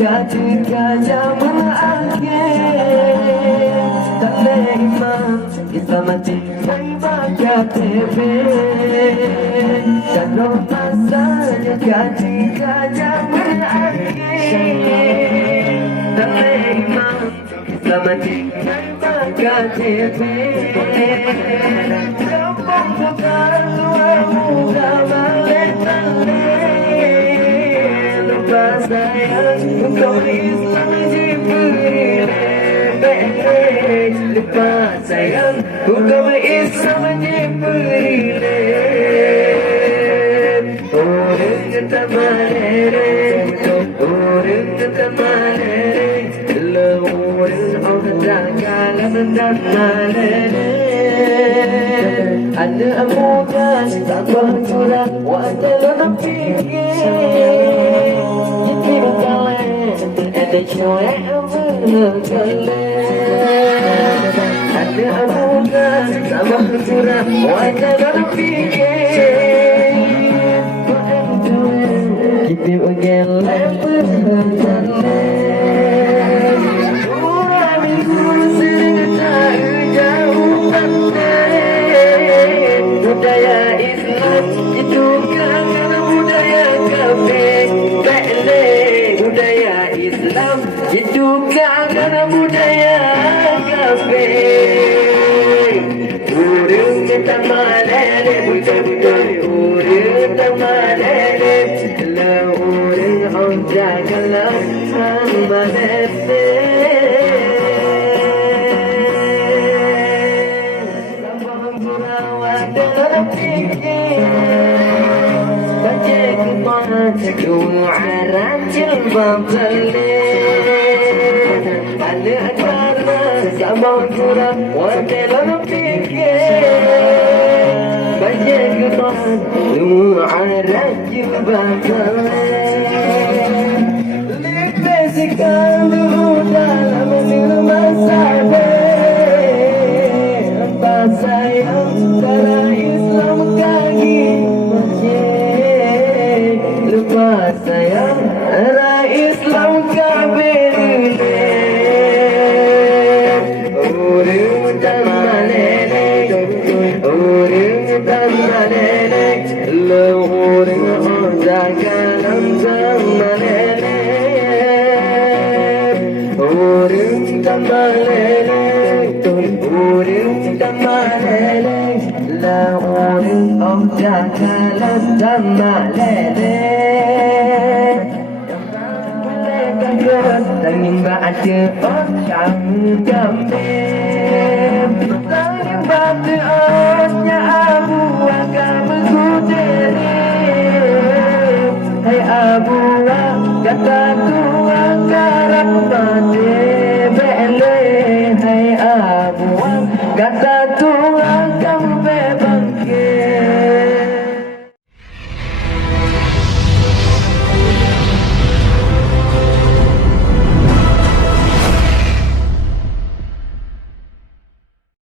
ketika zaman akhir Dalae Islam tinggal bagai TV kalau masanya ketika zaman akhir Dalae Islam tinggal bagai TV Gampong Blang Pante sayang engkau Islam diberi lepas sayang engkau Islam diberi orang kata malere orang kata malere orang orang kalah dan malere ada muda tak bercurah wajah dalam fikir ada cewek ada amuda sama curah wajah dalam fikir kita mengelak kurang kursi tak jauh pandai budaya Islam itu kan budaya kafir budaya Islam itu karena budaya kafir. Urang kata malere betul-betul urang kata malere lah urang onja kalam malere. Gampong Blang Pante acara ada acara sama kurang wadah fikir banyak kemudian acara dipesikan dulu dalam rumah apa sayang cara Islam kaki lepas sayang arah Islam kabir orang dan malere orang dan malere orang orang kalam malere orang dan malere orang dan malere orang orang kalam malere Tanging batu orang gambir Tanging batu orangnya abu agak menguderi Hai abu kata tua karat mati